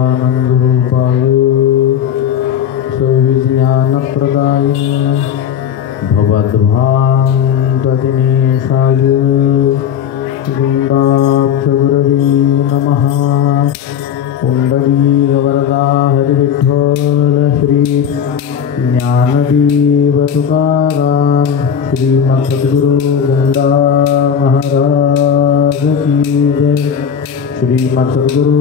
आनंदरूपाय सविज्ञानप्रदाय भवद्भान्तदिनेशाय गुण्डाक्षगुरवे नमः। कुण्डलीकवरदा हरिविठ्ठल श्री ज्ञानदेव तुकाराम श्रीमद्सद्गुरु गुंडा महाराज की जय। श्रीमद्सद्गुरु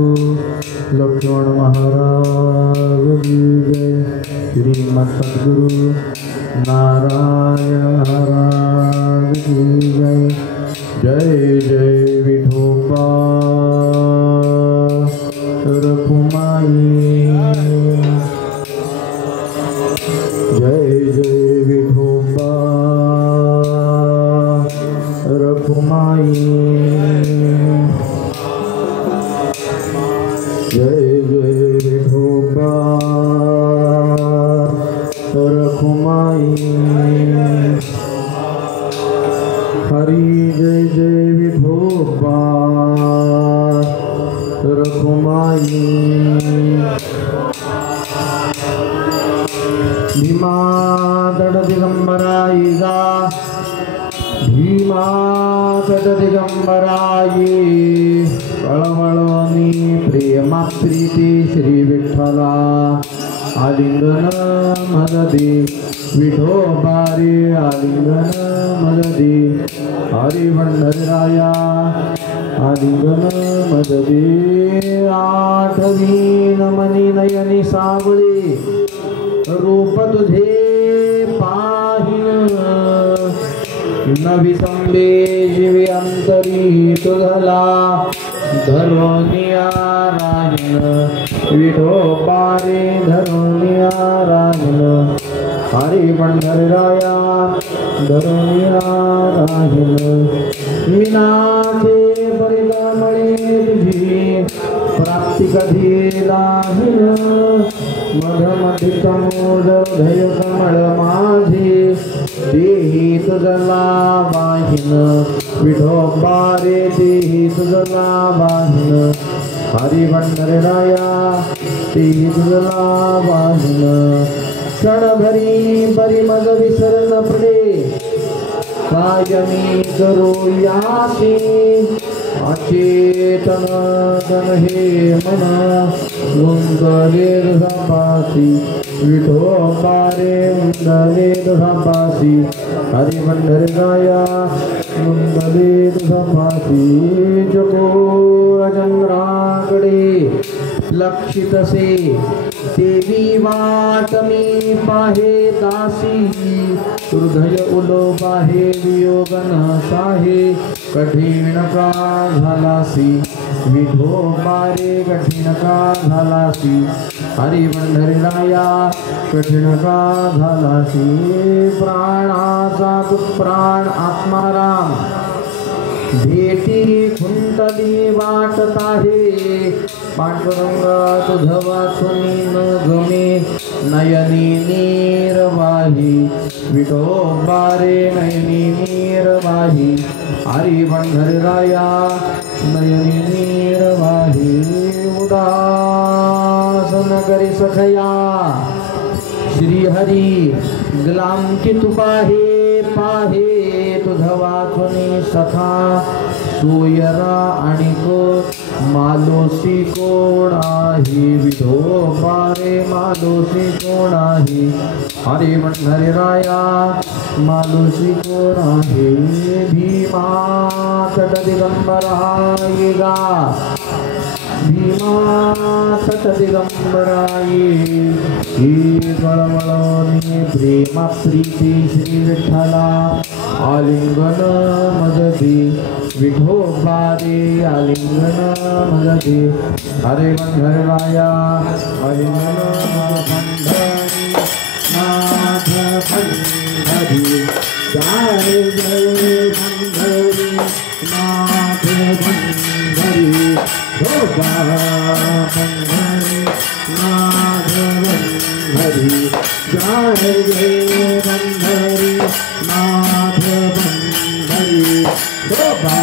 लक्ष्मण महाराज की जय। श्रीमद्सद्गुरु नारायण महाराज की जय। जय जय विठोबा रखुमाई। जय जय विठोबा रखुमाई। जय जय विठोबा रखुमाई। हरि जय जय विठोबा रखुमाई। भीमा तट दिगंबराईगा भीमा तट दिगंबराई। कळवळणी प्रेमा प्रीती श्री विठ्ठला आलिंगन मददी विठोबा रे आलिंगन मददी। हरी भंडराया आलिंगन मददी। आठवी नमनी नयनी सावळी रूप तुझे पाहिन। नवी संबे जीवी अंतरी तुझला धरोनिया राहिन। विठोबा रे धरोनिया राहिन। हरी पंढरराया धरोनिया राहिन। मीनाचे परिणामळे तुझी प्राप्ती कधी लाहीन। मधमधी समुद्र हृदय कमळ माझे देही तुझला वाहिन। विठोबा रे देही तुझला वाहिन। हरी भंडरराया देही तुझला वाहिन। क्षणभरी परिमल विसरण पडे कायमी करो यासी। अचेतन तन हे मन गुंतले तुझापासी। विठोबा रे गुंतले तुझापासी। हरी भंडरराया गुंतले तुझापासी। जगो अजंगराकडे लक्षितसे देवी वाट मी पाहे दासी। हृदय उलोबाहे वियोगन साहे कठीण का झालासी। विठोबा रे कठीण का झालासी। हरी भंडरराया कठीण का झालासी। प्राणाचा तू प्राण आत्माराम भेटी खुंटली वाटत आहे। पांडुरंग तुझ वाचुनी न गमे नयनी नीरवाही। विठोबा रे नयनी नीरवाही। हरी भंडरराया नयनी नीरवाही। उदासन करी सखया श्री हरी ग्लांकी तू पाहे पाहे तुझ वाचुनी सखा। सोयरा आणि को मालोसी कोणाही। विठोबा रे मालोसी कोणाही। हरी भंडरराया मालोसी कोणाही। भीमा तट दिगंबराईगा भीमा तट दिगंबराई। ही कळवळणी प्रेमा प्रीती श्री विठ्ठला आलिंगन मददी। विठोबा रे आलिंगन मददी। हरे भंडरराया आलिंगन भंडरी नाथ भंडरी। जय जय भंडरी नाथ भंडरी। विठोबा भंडरी नाथ भंडरी। जय जय भंडरी नाथ भंडरी। विठोबा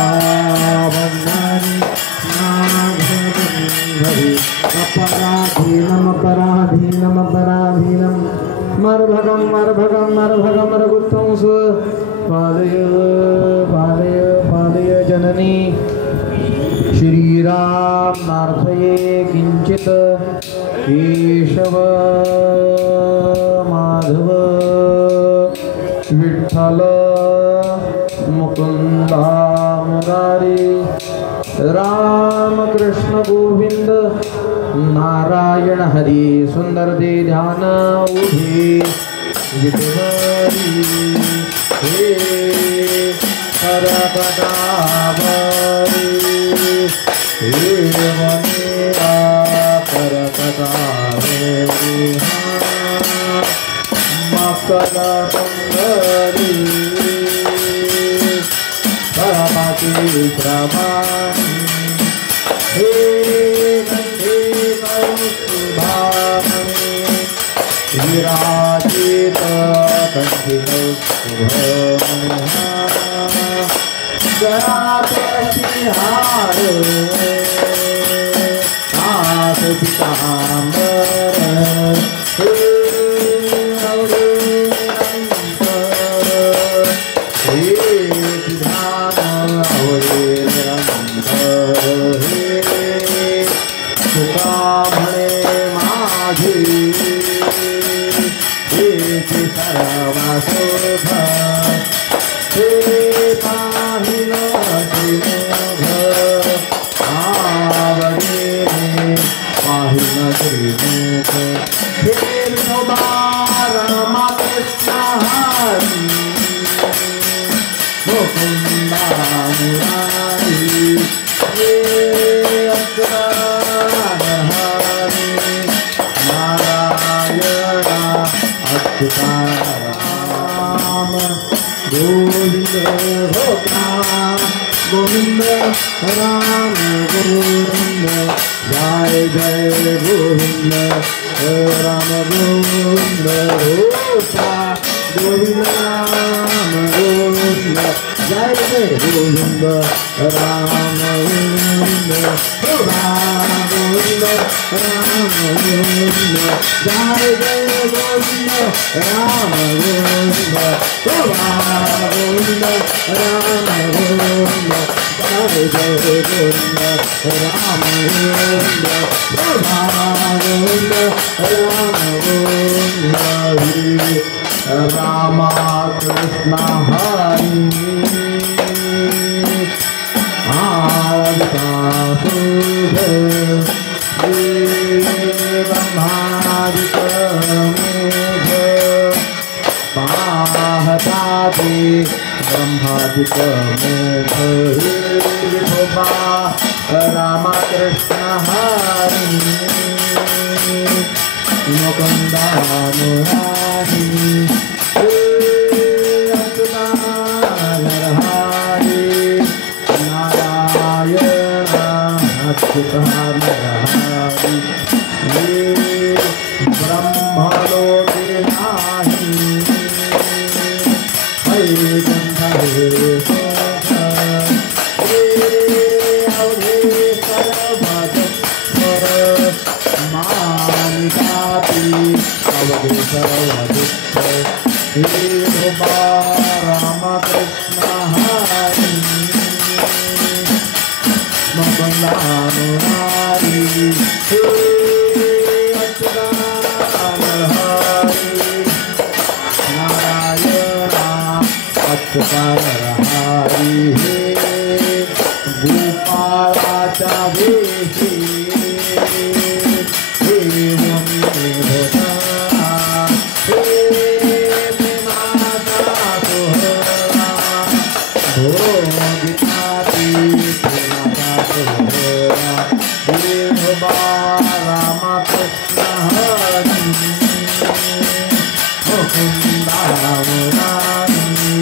भंडरी नाथ भंडरी। अपरा पराधीनम मर्भगम रघुत्वंस पालय जननी श्रीराम नार्थये किंचित केशव माधव विठ्ठल मुकुंदा मुरारी राम कृष्ण गोविंद नारायण हरि सुंदर दे ध्यान उभे विठ्ठली हे करकटावरी हे वनेरा करकटावरी मकर सुंदरी परमाती श्रवणी हे विराजित कंठिनो शुभमणिहा गरापतिहार नाथ पिताम्बर हे अवधेरंतर हे विधान अवधेरंतर हे सुखामणे माझे सर्वशोभा हे पाहिल श्रीमुख आवडे पाहिल श्रीमुख हे विठोबा रामकृष्ण हरी मुकुंदा मुरारी हे अच्युत हरी नारायण राम गोविंद गोविंद राम गोविंद जय जय गोविंद राम गोविंद गोविंद राम गोविंद जय जय गोविंद राम गोविंद गोविंद राम गोविंद जय जय गोविंद राम गोविंद गोविंद राम गोविंद जय जय गोविंद राम गोविंद गोविंद राम गोविंद राम कृष्ण हरि ब्रह्मादिक मुख विठोबा राम कृष्ण हरि मुकुंदा मुरारी हरि नारायण अच्युत हरि ब्रह्मलोके नाही राम कृष्ण हरि मंगला मुरारी हरि हे गोपालाचा वेशी हे मुनी भोता हे प्रेमाचा सोहळा भोगिताती प्रेमाचा सोहळा विठोबा राम कृष्ण हरि मुकुंदा मुरारी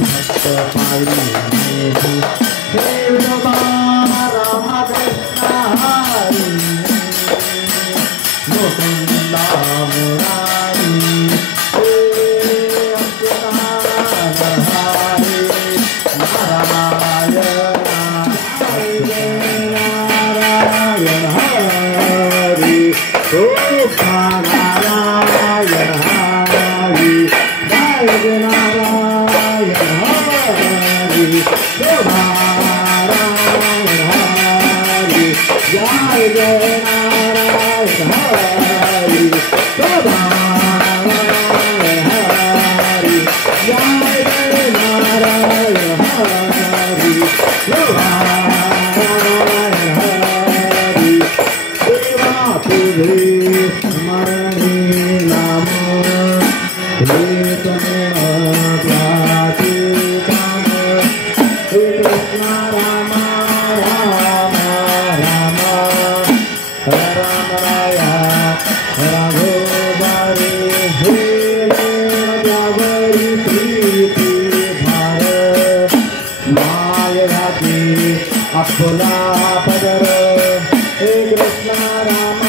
भक्त पावली हे विठोबा राम कृष्ण हरी मुकुंदा मुरारी हे अच्युतानंद हरी नारायण नारायण हरी ओ नारायण हरी जय नारायण हरि नारायण हरि जय जय नारायण हरि नारायण हरि जय जय नारायण हरि नारायण हरि देवा तुझे स्मरणे नाम हे तमेव व्याचितम् हे कृष्ण राम राम राम राम राय राघोबारी हे व्यावरी प्रीति भार माय राती अपुला पदर हे कृष्ण राम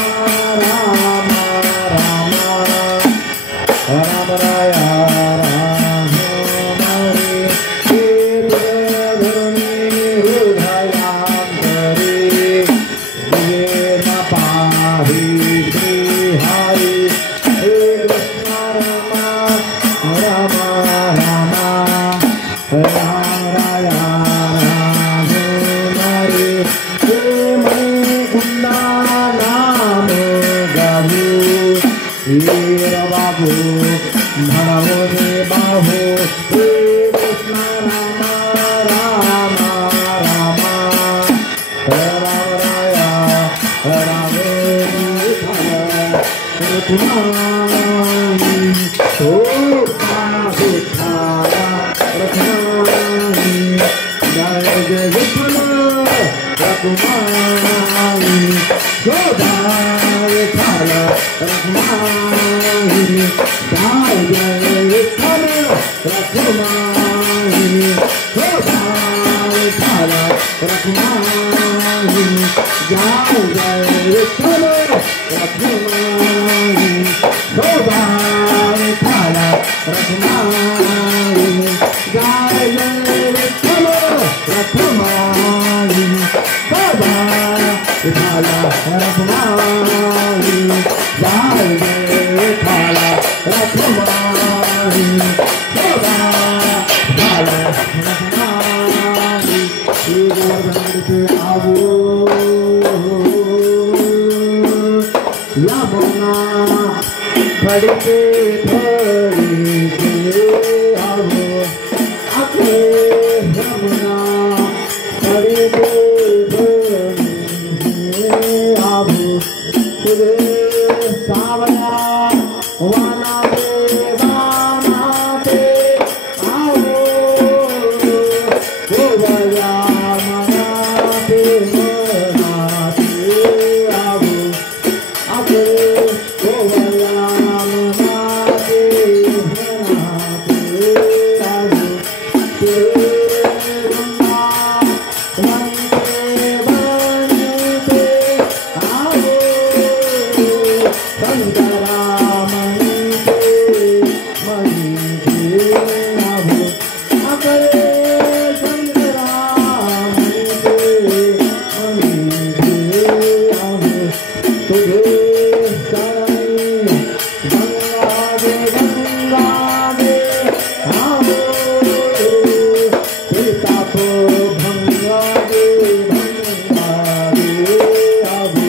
राम राम राम राय राम हरि हे धरुणी हृदयांतरे येन पाहि श्री हरि हे कृष्ण राम राम राम राम राय राम हरि हे मुकुंदा नाम गावू वीर बाबू भणवो रे बाहू हे कृष्ण राम राम राम राम राय राम रखमाई ओ रखमाई जय जय विठल रखमाई गोदा विठल रखमाई जय जय विठल रखमाई गोदा विठल रखमाई जय जय विठल रखमाई गोदा विठल रखमाई जय जय विठल रखमाई गोदा विठल रखमाई जय जय विठल रखमाई गोदा विठल रखमाई आवो यमुना खड़के खड़के आवो आके यमुना खड़के खड़के आवो तेरे सावया वाला बेगाना पे आओ ओ बया मना पे मना पे आवो आके ओ बया मना पे मना पे आवो तेरे गंगा वंदे वंदे आओ शंकरा मंदे मंदे आवो आके शंकरा मंदे मंदे आवो तुझे शरण गंगा दे आओ सीता को भंगा दे आवो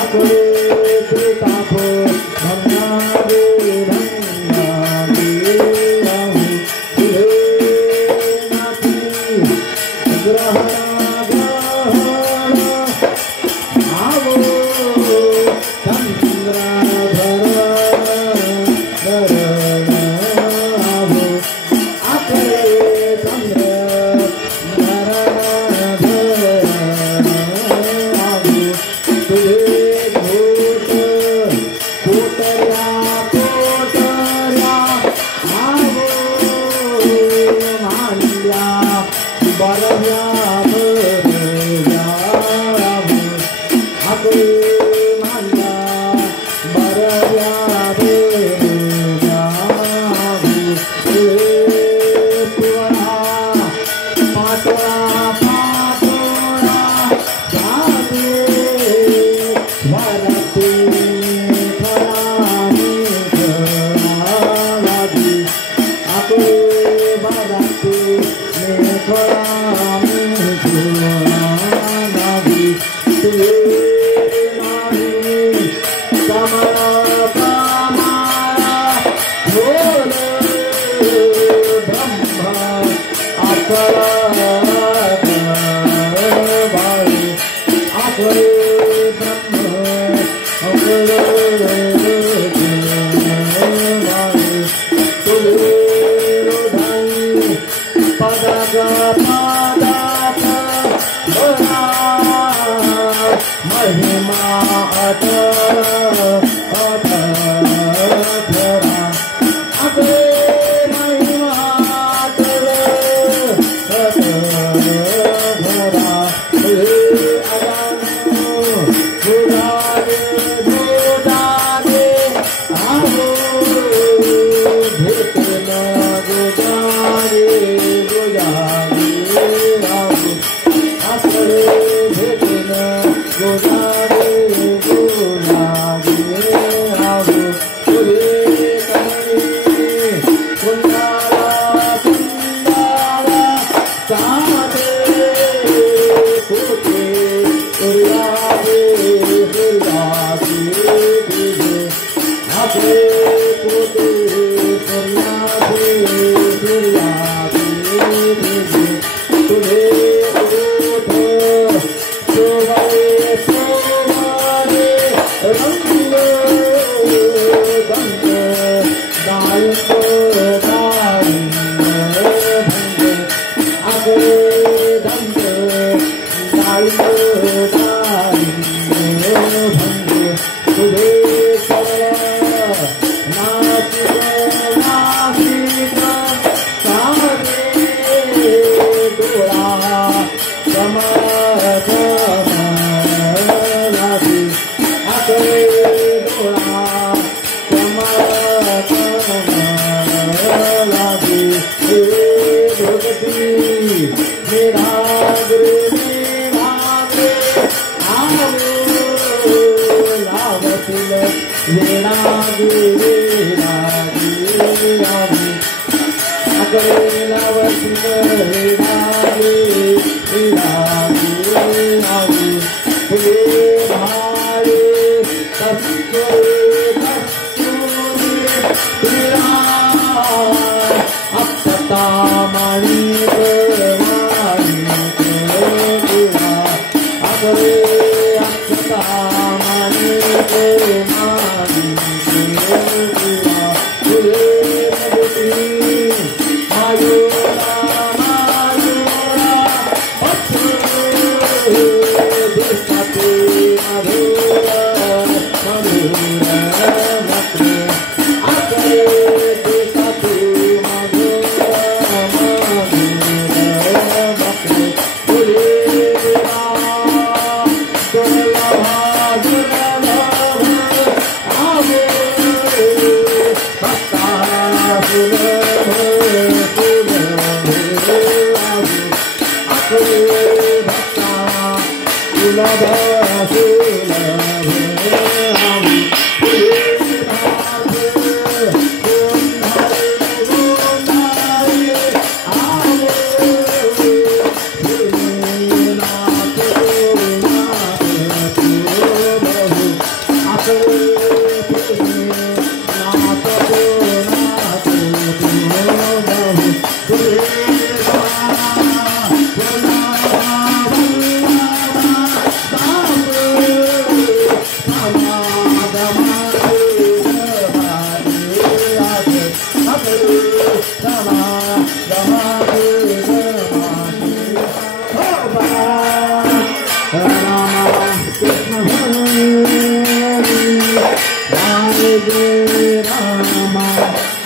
आके सीता को भंगा दे आवो तुझे नाती ग्रहण ग्रहण आवो चंद्रधर धरण आवो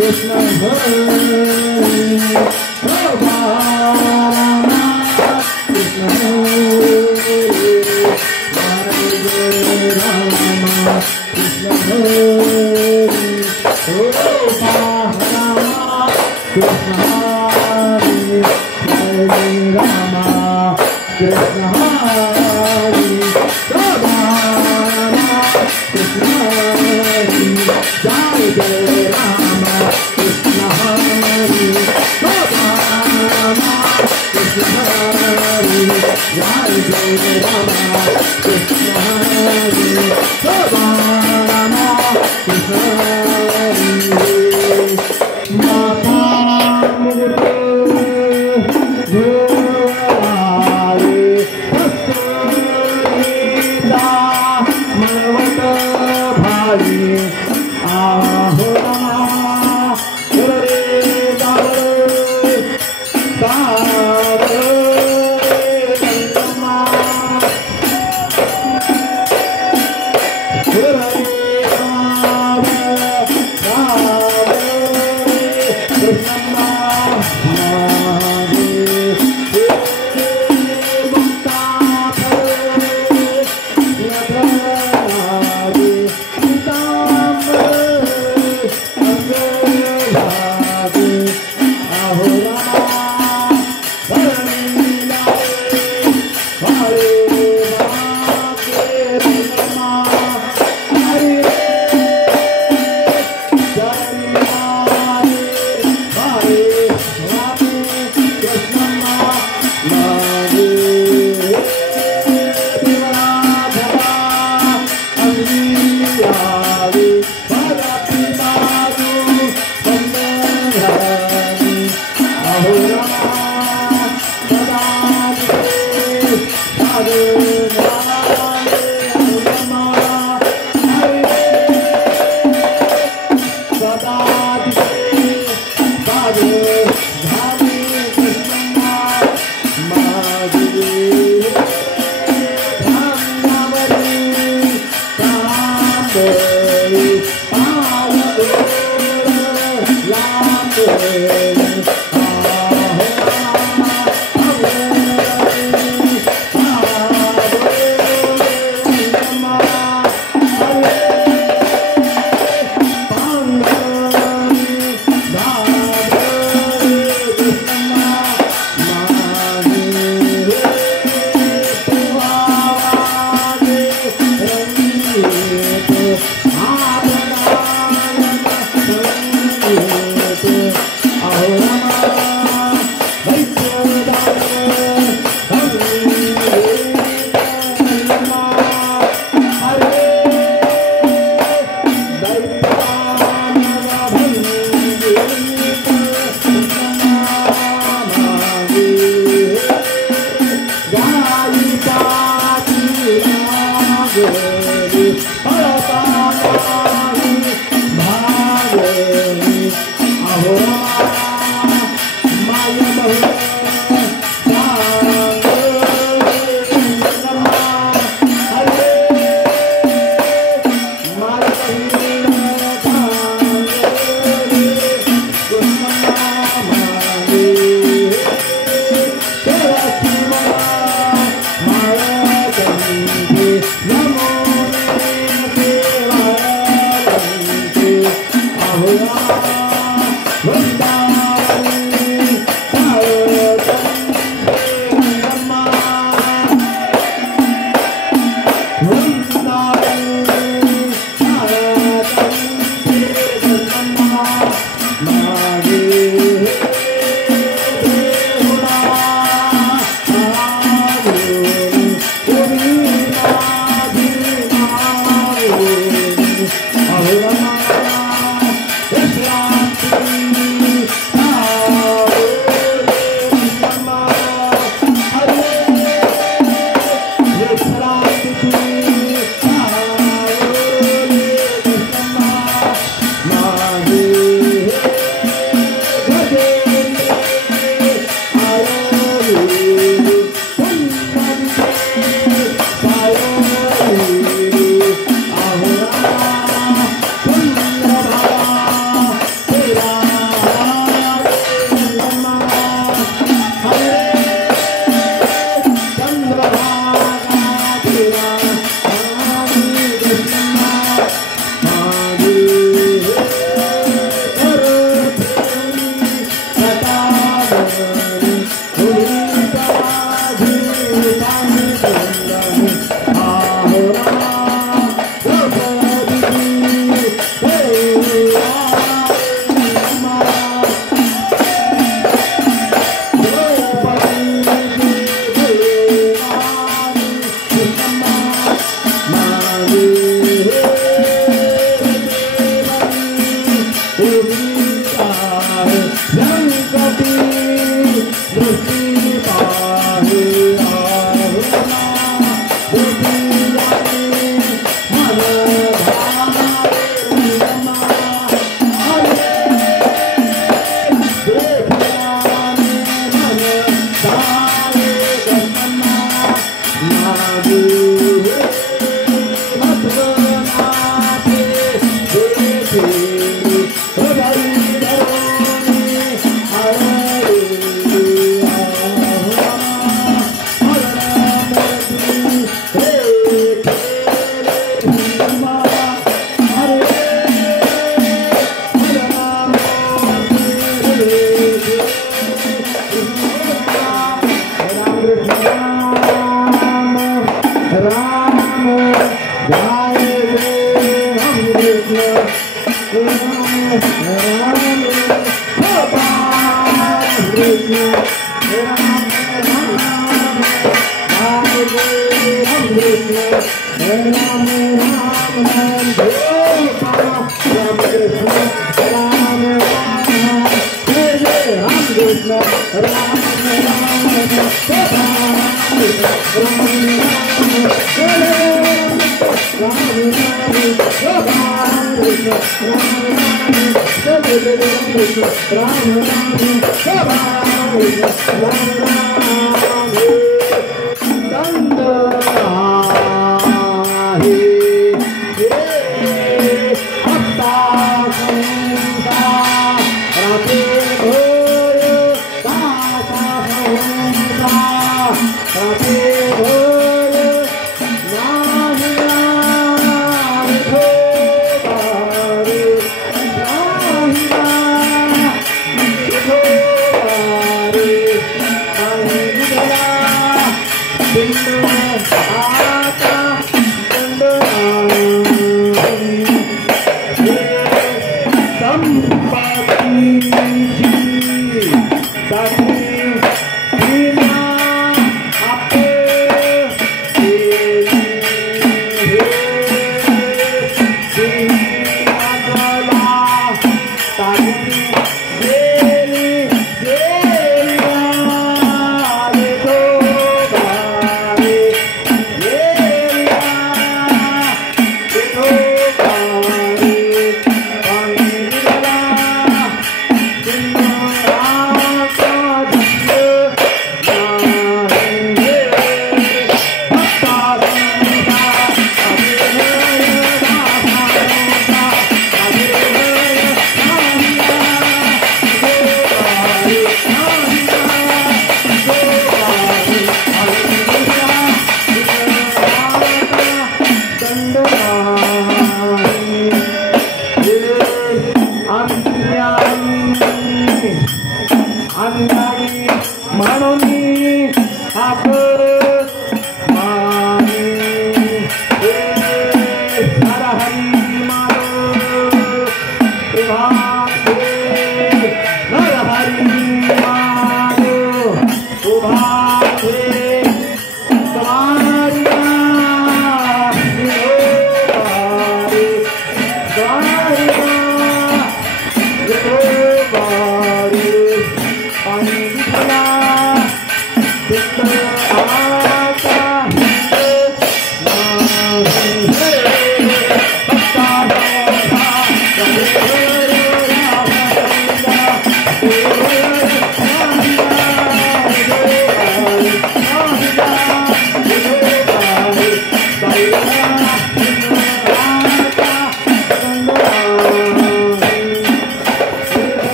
Krishna Hare Hare Krishna Hare Hare Rama Krishna Hare Rama Krishna Hare Jai Jai Rama Krishna Hare Rama Krishna Hare Jai Jai Rama Krishna Hare Rama Krishna Hare Mata Murti Dhurare Hastita Manavata Bhari Ahura Hare Dare Dare Dantama Hare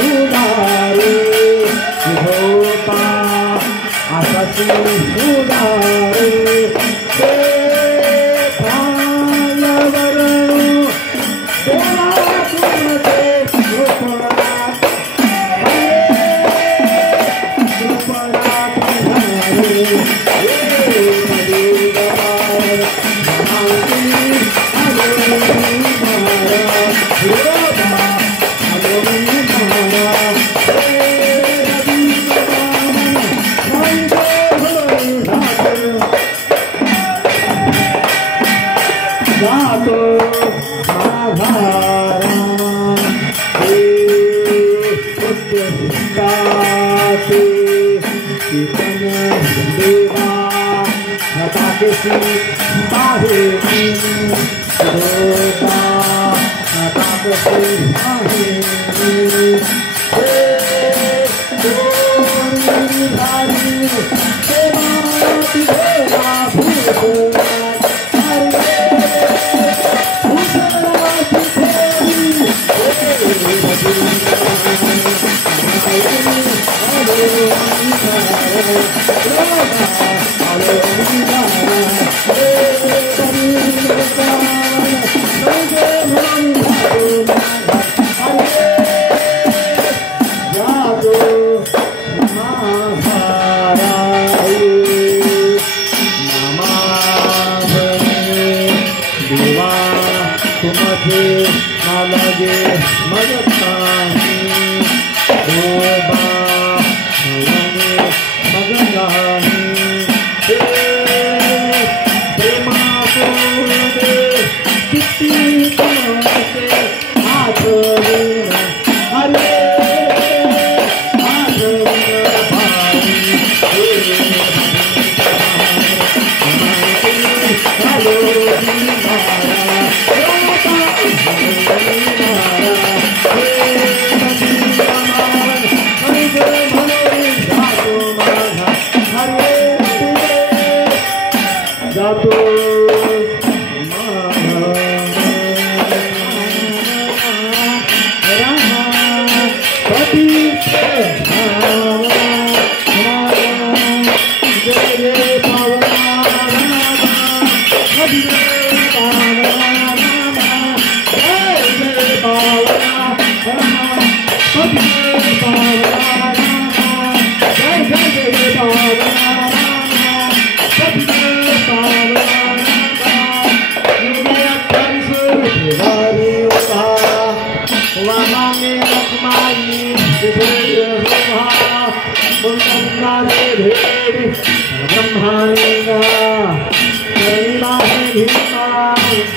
उदारे विधोता आसाची उदारे ते पायावरणू देवा तुमचे कृपणा कृपणा तुझारे जातो आधारा हे उद्यष्टाते कीर्तन देवा नताकेशी बाहे देवा नताकेशी बाहे हे गोविंदारी देवा देवा भूषणा तुमसे ना लगे मगतानी दोबा हवने मगलानी प्रेमा सोने चिट्ठी तुमसे हाथ लेना हरे हाथ भाई हेलो जातो पति ब्रह्मांडा करुणा भीमा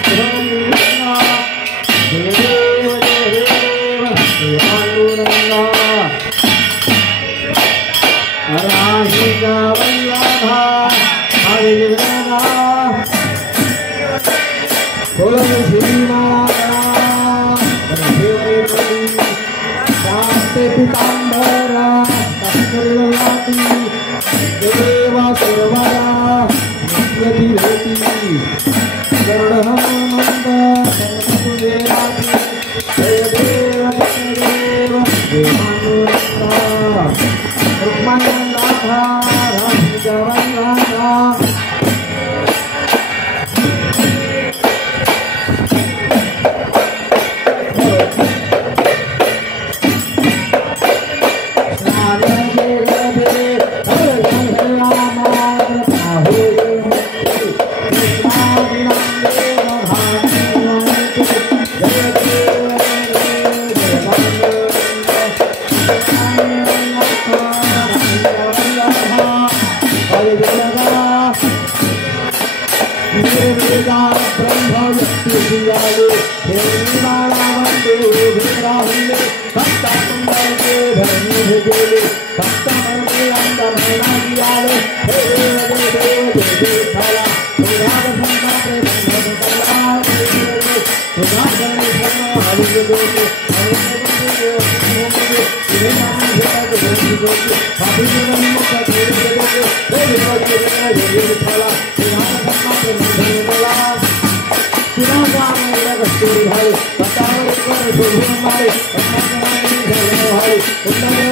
ब्रह्मा देव देव देवानुरंगा राहिका वल्लभा हरिवना तुलसीमा शास्ते पितांबरा कस्तूरवाती देवा सर्वदा नित्यति होती गरुडहनुमंत संकुलेराती जय देव देवानुरंगा रुक्मानंदा राधिकावल्लभा भाई Hari